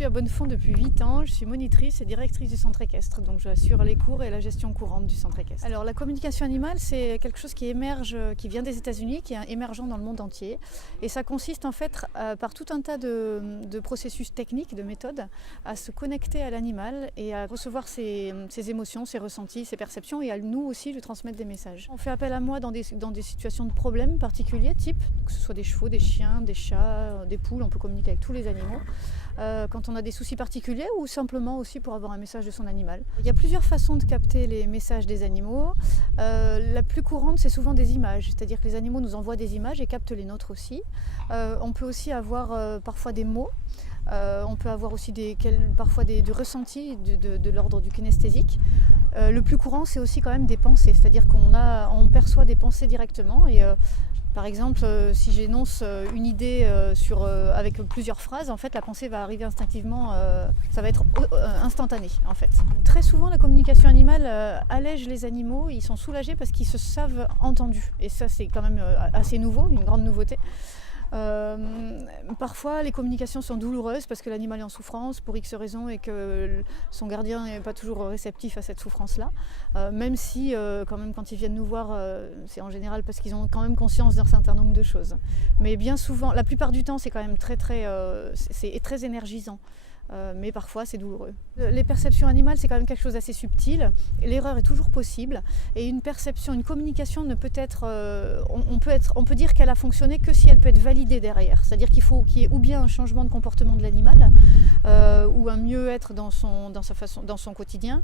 suis à Bonnefond depuis 8 ans, je suis monitrice et directrice du centre équestre, donc j'assure les cours et la gestion courante du centre équestre. Alors la communication animale, c'est quelque chose qui émerge, qui vient des États-Unis, qui est émergent dans le monde entier. Et ça consiste en fait par tout un tas de processus techniques, de méthodes, à se connecter à l'animal et à recevoir ses émotions, ses ressentis, ses perceptions et à nous aussi lui transmettre des messages. On fait appel à moi dans des situations de problèmes particuliers, type que ce soit des chevaux, des chiens, des chats, des poules, on peut communiquer avec tous les animaux. Quand on a des soucis particuliers ou simplement aussi pour avoir un message de son animal. Il y a plusieurs façons de capter les messages des animaux. La plus courante, c'est souvent des images, c'est-à-dire que les animaux nous envoient des images et captent les nôtres aussi. On peut aussi avoir parfois des mots. On peut avoir aussi parfois du ressenti de l'ordre du kinesthésique. Le plus courant, c'est aussi quand même des pensées, c'est-à-dire qu'on perçoit des pensées directement. Et, par exemple, si j'énonce une idée avec plusieurs phrases, en fait, la pensée va arriver instinctivement, ça va être instantané, en fait. Très souvent, la communication animale allège les animaux, ils sont soulagés parce qu'ils se savent entendus. Et ça, c'est quand même assez nouveau, une grande nouveauté. Parfois les communications sont douloureuses parce que l'animal est en souffrance pour X raisons et que son gardien n'est pas toujours réceptif à cette souffrance-là. Même si quand même quand ils viennent nous voir, c'est en général parce qu'ils ont quand même conscience d'un certain nombre de choses. Mais bien souvent, la plupart du temps, c'est quand même c'est très énergisant. Mais parfois c'est douloureux. Les perceptions animales, c'est quand même quelque chose d'assez subtil. L'erreur est toujours possible et une communication ne peut être, on peut dire qu'elle a fonctionné que si elle peut être validée derrière. C'est-à-dire qu'il faut qu'il y ait ou bien un changement de comportement de l'animal, ou un mieux-être dans son quotidien,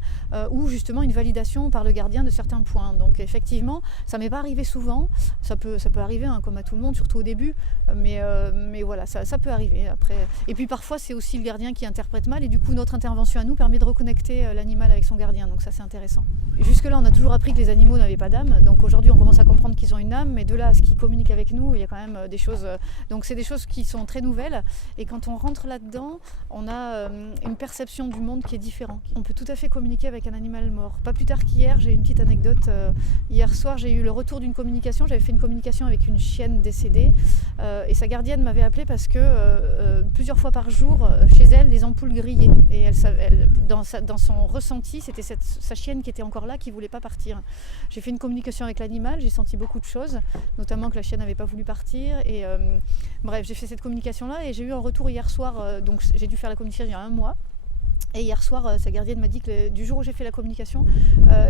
ou justement une validation par le gardien de certains points. Donc effectivement, ça m'est pas arrivé souvent. Ça peut arriver, hein, comme à tout le monde, surtout au début. Mais voilà, ça peut arriver après. Et puis parfois c'est aussi le gardien qui interprète mal et du coup notre intervention à nous permet de reconnecter l'animal avec son gardien, donc ça c'est intéressant. Jusque-là on a toujours appris que les animaux n'avaient pas d'âme, donc aujourd'hui on commence à comprendre qu'ils ont une âme, mais de là à ce qu'ils communiquent avec nous, il y a quand même des choses, donc c'est des choses qui sont très nouvelles et quand on rentre là-dedans, on a une perception du monde qui est différente. On peut tout à fait communiquer avec un animal mort. Pas plus tard qu'hier, j'ai une petite anecdote, hier soir j'ai eu le retour d'une communication, j'avais fait une communication avec une chienne décédée et sa gardienne m'avait appelé parce que plusieurs fois par jour, chez elle, les ampoules grillaient et dans son ressenti, c'était sa chienne qui était encore là, qui ne voulait pas partir. J'ai fait une communication avec l'animal, j'ai senti beaucoup de choses, notamment que la chienne n'avait pas voulu partir et bref, j'ai fait cette communication-là et j'ai eu un retour hier soir, donc j'ai dû faire la communication il y a 1 mois. Et hier soir, sa gardienne m'a dit que du jour où j'ai fait la communication,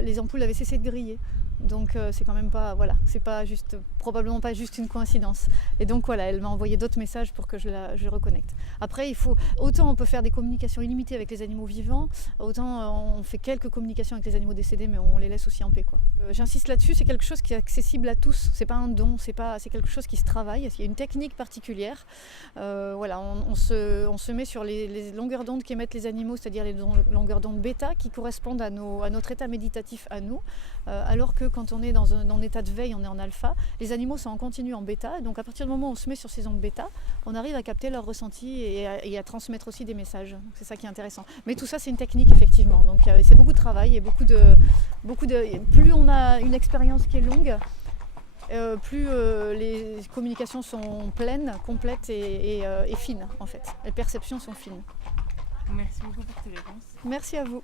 les ampoules avaient cessé de griller. Donc c'est quand même pas, voilà, c'est pas juste, probablement pas juste une coïncidence. Et donc voilà, elle m'a envoyé d'autres messages pour que je reconnecte. Après, autant on peut faire des communications illimitées avec les animaux vivants, autant on fait quelques communications avec les animaux décédés, mais on les laisse aussi en paix, quoi. J'insiste là-dessus, c'est quelque chose qui est accessible à tous. C'est pas un don, c'est quelque chose qui se travaille. Il y a une technique particulière. Voilà, on se met sur les longueurs d'onde qu'émettent les animaux, c'est-à-dire les longueurs d'onde bêta qui correspondent à notre état méditatif à nous, alors que quand on est dans un état de veille, on est en alpha, les animaux sont en continu en bêta, donc à partir du moment où on se met sur ces ondes bêta, on arrive à capter leurs ressentis et à transmettre aussi des messages. C'est ça qui est intéressant. Mais tout ça c'est une technique effectivement, donc c'est beaucoup de travail et plus on a une expérience qui est longue, plus les communications sont pleines, complètes et fines en fait. Les perceptions sont fines. Merci beaucoup pour tes réponses. Merci à vous.